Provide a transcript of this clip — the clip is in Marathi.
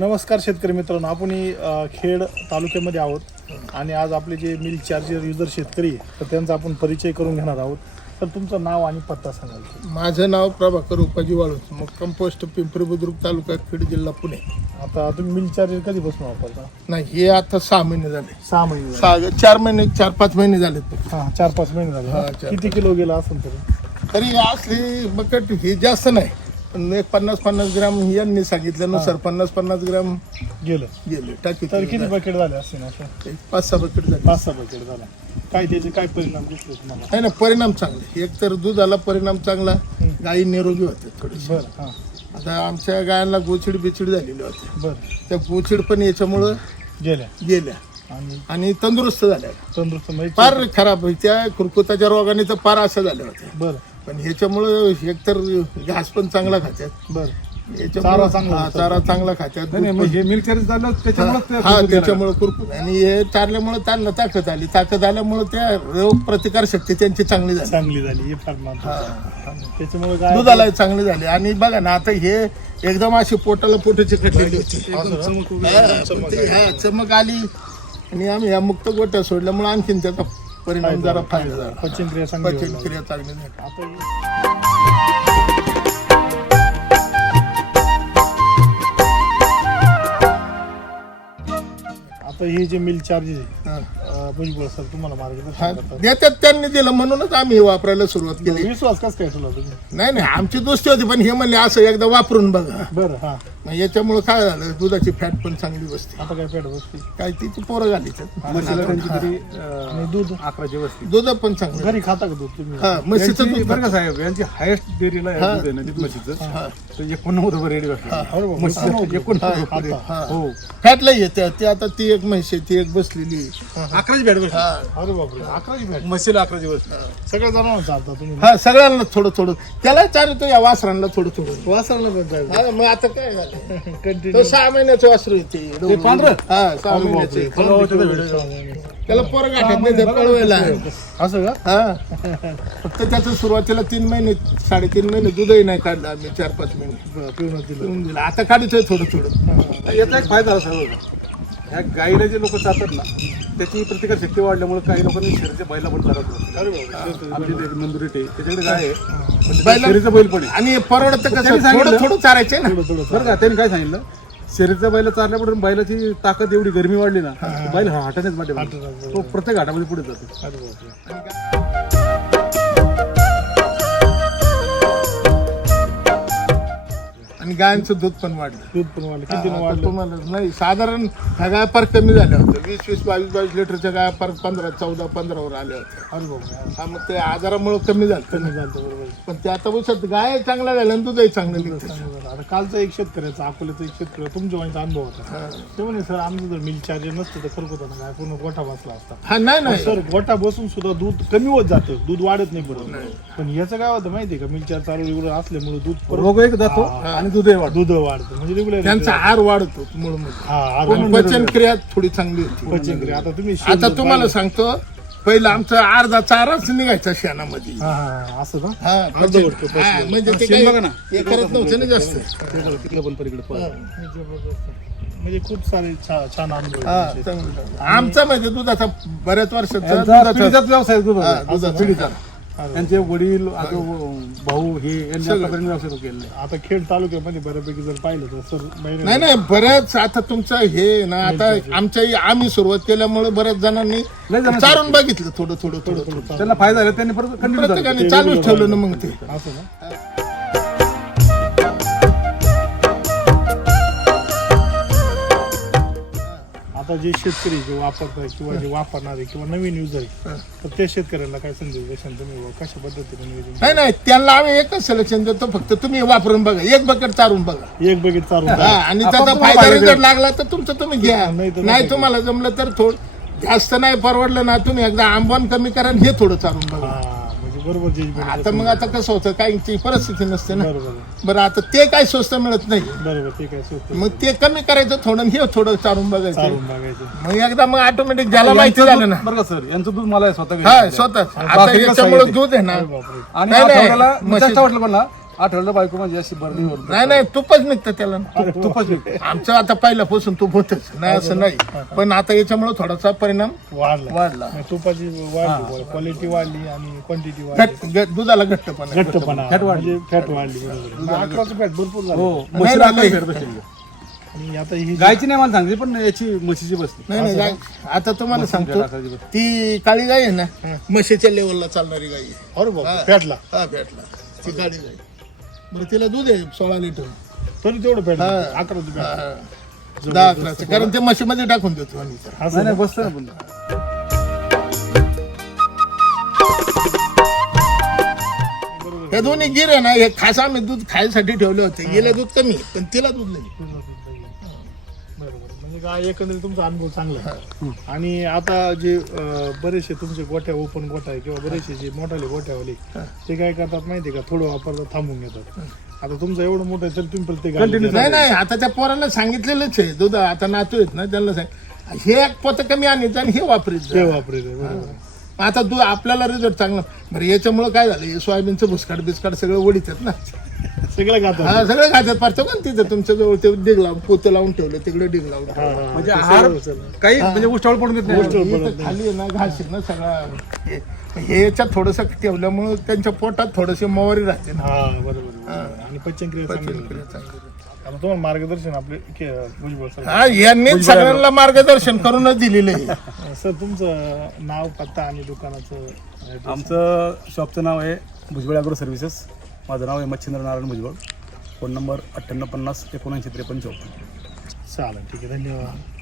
नमस्कार शेतकरी मित्रांनो. आपण ही, अ, खेड तालुक्यामध्ये आहोत आणि आज आपले जे मिल्क चार्जर युजर शेतकरी आहे, तर त्यांचा आपण परिचय करून घेणार आहोत. तर तुमचं नाव आणि पत्ता सांगाल. माझं नाव प्रभाकर उपाजी वाळू मग कंपोस्ट पिंपरी बुद्रुक तालुका खेड जिल्हा पुणे. आता तुम्ही मिल्क चार्जर कधीपासून वापरता? नाही हे आता सहा महिने झाले. सहा महिने झाले. सहा चार महिने चार पाच महिने झाले हा चार पाच महिने झाले हा? चार- किती किलो गेला असेल तरी? तरी असली बकट हे जास्त नाही. एक पन्नास पन्नास ग्राम यांनी सांगितल्यानुसार पन्नास पन्नास ग्राम गेलं. गेले. टाकी तर किती बकेट झाले असं एक पाच सहा बकेट झाले. पाच सहा बकेट झाला. काय त्याचे काय परिणाम दिसले तुम्हाला? आहे ना परिणाम चांगले. एक तर दुधाला परिणाम चांगला. गायी निरोगी होते थोडीशी बरं हां. आता आमच्या गायांना गोचिड बिचिड झालेली होती. बरं. त्या गोचिड पण याच्यामुळं गेल्या. गेल्या. आणि? आणि तंदुरुस्त झाल्या. तंदुरुस्त म्हणजे फार खराब. त्या खुरकुताच्या रोगाने तर फार असं झालं होतं बरं. पण ह्याच्यामुळं एकतर घास पण चांगला खात्यात. बरं. याच्यामुळं- चारा चांगला. चारा चांगला खात्यात. पण- हे मिल्क चार्ज झालं त्याच्यामुळे हा त्याच्यामुळे कुरकुर आणि हे चारल्यामुळे त्यांना ताकद आली. ताकद आल्यामुळे त्या रोग प्रतिकार शक्ती त्यांची चांगली झाली. चांगली झाली हे त्याच्यामुळे दुधाला चांगली झाली. आणि बघा ना आता हे एकदम अशी पोटाला पोटाची खटलेली होती चमक आली. आणि आम्ही ह्या मुक्त गोट्या सोडल्यामुळे आणखीन त्याचा परिणाम जरा फायदा झाला पचनक्रिया चांगली पचन. क्रिया चांगली झाली आता आता हे जे मिल चार्जेस हा. भुजबळ सर तुम्हाला हा, मार्गदर्शन करतात. देतात त्यांनी दिलं म्हणूनच आम्ही हे वापरायला सुरुवात केली. विश्वास कस काय तुला तुम्ही? नाही नाही आमची दोस्ती होती पण हे म्हणले असं एकदा वापरून बघा. बरं हा. मग याच्यामुळे काय झालं दुधाची फॅट पण चांगली बसते. आता काय पेट बसते? काय ती ती पोरं म्हशीला त्यांची आणि दूध? अकराची वस्ती दूध पण चांगलं घरी खाता का दूध तुम्ही? हा म्हशीचं यांची- दूध बरं का साहेब यांची हायेस्ट डेअरीला आहे दूध आहे ना दूध म्हशीचं. तर एकोणनव्वद रुपये बरोबर. म्हशीचं एकोणनव्वद हा, हा. हो. फॅटला येते ती आता ती एक म्हशी आहे, ती एक बसलेली आहे. अकराची बॅट बसली. अरे बापरे अकराची भेट. म्हशीला अकराची वस्ती सगळ्या जणांना चालता तुम्ही. हा सगळ्यांना थोडं थोडं. त्याला चालतो या वासरांना थोडं थोडं. वासाला पण हा, मग आता काय झालं? कंटिन्यू तो सहा महिन्याचं वासरू येते पांढरं? हा सहा महिन्याचं. त्याला पोरं गाठत नाही ते पळवायला असं का? हा. फक्त त्याचं सुरुवातीला तीन महिने साडेतीन महिने दूधही नाही काढलं आम्ही चार पाच महिने. पिऊन दिलं. पिऊन दिलं. आता काढतोय थोडं थोडं. याचा एक फायदा साहेब बघा. ह्या गाईला जे लोक चालतात ना त्याची प्रतिकार शक्ती वाढल्यामुळे काही लोकांनी शरीरच्या बैला पण चालत आमची ते त्याच्याकडे गाय आहे? पण बैला- शरीरचं बैल पण आहे. आणि परवडत कसं त्यांनी सांगितलं- थोडं थोडं चारायचे ना. बरं का त्यांनी काय सांगितलं? शरीरच्या बैला चालल्यामुळे बैलाची ताकद एवढी गरमी वाढली ना बैल हा हाटानेच मध्ये तो प्रत्येक घाटामध्ये पुढे जातो. आणि गायांचं दूध पण वाढलं. दूध पण वाढलं. किती आता वाढलं? तुम्हाला नाही साधारण ह्या गाया फार कमी झाल्या होत्या. वीस वीस बावीस बावीस लिटरच्या गाया फार पंधरा चौदा पंधरावर आल्या होत्या. अरे हा मग ते आजारामुळे कमी झालं. कमी झालं बरोबर पण ते आता बसत गाय चांगला झाल्या आणि दूधही चांगलं निघतं चांगलं झालं. आता कालचा एक शेतकऱ्याचा अकोल्याचा एक शेतकरी तुमच्या वाईचा अनुभव होता. ते म्हणे सर आमचं जर मिल चार्जर नसतं तर खरं होतं ना काय पूर्ण गोठा बसला असता. हा नाही नाही. सर गोठा बसून सुद्धा दूध कमी होत जातं. दूध वाढत नाही बरोबर. पण याचं काय होतं माहितीये का? मिल चार्ज चालू रेग्युलर असल्यामुळे दूध परत रोग एक जातो आणि दूधही वाढतो दूध वाढतं म्हणजे रेग्युलर त्यांचा आहार वाढतो मूळमध्ये हा पण आरोग्य पचन क्रिया थोडी चांगली होती पचनक्रिया आता तुम्ही आता शेण तुम्हाला सांगतो पहिलं आमचं अर्धा चाराच निघायचा शेणामध्ये हा हा हा, असं का हा, अर्धवट पचन- पचन. हा, म्हणजे ते शेण काही- बघा ना. हे करत नव्हतं ना जास्त तिकडे पण पलीकडे पळ. जबरदस्त. म्हणजे खूप सारे छा- छान अनुभव हा, आहेत तुमचे. चांगलं झालं. आमचा म्हणजे दुधाचा बऱ्याच वर्षाचा यांचा दुधाचा पिढीचाच व्यवसाय आहे दुधाचा. हा, दुधाचा पिढीचा त्यांचे वडील आजो भाऊ हे यांनी आतापर्यंत व्यवसाय. आता खेड तालुक्यामध्ये बऱ्यापैकी जर पाहिलं तर सर नाही नाही बऱ्याच आता तुमचं हे ना आता आमच्या आम्ही सुरुवात केल्यामुळे बऱ्याच जणांनी चारून बघितलं थोडं थोडं थोडं थोडं त्यांना फायदा झाला त्यांनी परत प्रत्येकाने चालूच ठेवलं ना मग ते. असं ना? आता जे शेतकरी जे वापरतात किंवा जे वापरणारे किंवा नवीन युजर तर त्या शेतकऱ्यांना काय संदेश देशाल तुम्ही? कशा पद्धतीने नियोजन नाही नाही त्यांना आम्ही एकच सिलेक्शन देतो फक्त तुम्ही वापरून बघा. एक बकेट चारून बघा. एक बघित चालू हा, आणि त्याचा फायदा. जर लागला तर तुमचं तुम्ही घ्या. नाही तर नाही तुम्हाला जमलं तर थोडं जास्त नाही परवडलं ना तुम्ही एकदा आंबवण कमी करा आणि हे थोडं चारून बघा. बरोबर जजमेंट आता मग आता कसं होतं? काहींची परिस्थिती नसते ना. बरोबर आहे. बरं आता ते काय स्वस्त मिळत नाही. बरोबर ते काय स्वस्त मग ते कमी करायचं थोडं आणि हे थोडं चारून बघायचं. चालून बघायचं. मग एकदा मग ऑटोमॅटिक ज्याला माहिती झालं ना. बरं का सर यांचं दूध मला स्वतः हा आहे. स्वतः. बाकी आता कसं याच्यामुळे सांगितलं? दूध आहे ना. बापरे. आणि नाही, नाही, आठवड्याला मी म्हशी- जास्त वाटलं मला आठवलं बायको म्हणजे अशी बरणी नाही नाही तुपच निघतं त्याला. तुपच निघते. आमचं आता पहिल्यापासून तूप होतच. नाही असं नाही. पण आता याच्यामुळे थोडासा परिणाम वाढला. वाढला. तुपाची वाढली क्वालिटी वाढली आणि क्वांटिटी वाढली. घट घट- दुधाला घट्टपणा घट्टपणा. म्हणजे फॅट वाढली बरोबर. अकराचं फॅट भरपूर झालं. हो. नाही, म्हशीला नाही. आता फेर बसलेली आहे. आणि आता ही जी- गायची नाही मला सांगते पण याची म्हशीची बसते. नाही नाही गाय- आता तुम्हाला सांगतो. ती काळी गाय आहे ना म्हशीच्या लेवलला चालणारी गाय आहे. अरे बाबा हा. फॅटला. हा भेटला ती काळी गाय. बरं तिला दूध आहे सोळा लिटर. तरी तेवढं फॅट हा. फॅट हा. दहा अकराचं कारण ते म्हशीमध्ये टाकून देतो आम्ही. तर. नाही नाही बसतं ना पण हे दोन्ही गिर आहे ना हे खास आम्ही दूध खायसाठी ठेवले होते. गेलं दूध कमी पण तिला दूध नाही. काय एकंदरीत तुमचा अनुभव चांगला आहे. आणि आता जे अं, बरेचसे तुमचे गोठ्या ओपन गोठा आहे किंवा बरेचसे जे मोठाले गोठ्यावाले ते काय करतात माहिती आहे का? थोडं वापरतात थांबून घेतात. आता तुमचं एवढं मोठं आहे तर तुम्ही प्रत्येक गाडीत नाही नाही आता त्या पोराला सांगितलेलंच आहे. दूध आता नातू आहेत ना त्यांना सांग. हे एक पोत कमी आणायचं आणि हे वापरायचं ते वापरेल बरोबर आता दूध आपल्याला रिझल्ट चांगला. बरं याच्यामुळे काय झालं? हे सोयाबीनचं भुसकाट बिस्काट सगळं ओढीतात ना. सगळं खातात. हा सगळं खात्यात पाडतो का तिथं तुमच्या जवळ ते डिग लावून पोतं लावून ठेवलं तिकडे डिग लावून. म्हणजे आहार काही म्हणजे उष्टावळ पडून देत नाही. इथं खाली आहे ना घास आहे ना सगळा. हे- हे याच्यात थोडस ठेवल्यामुळे त्यांच्या पोटात थोडीशी मोवारी राहते ना. हा बरोबर बरोबर. आणि पचनक्रिया चांगली होते. आता तुम्हाला मार्गदर्शन आपले के- भुजबळ सर. हा यांनीच सगळ्यांना मार्गदर्शन करूनच दिलेलं आहे. सर तुमचं नाव पत्ता आणि दुकानाचं address. आमचं शॉपचं नाव आहे भुजबळ अॅग्रो सर्व्हिसेस माझं नाव आहे मच्छिंद्र नारायण भुजबळ. फोन नंबर अठ्ठ्याण्णव पन्नास एकोणऐंशी त्रेपन्न चौपन्न. चालेल ठीक आहे. धन्यवाद.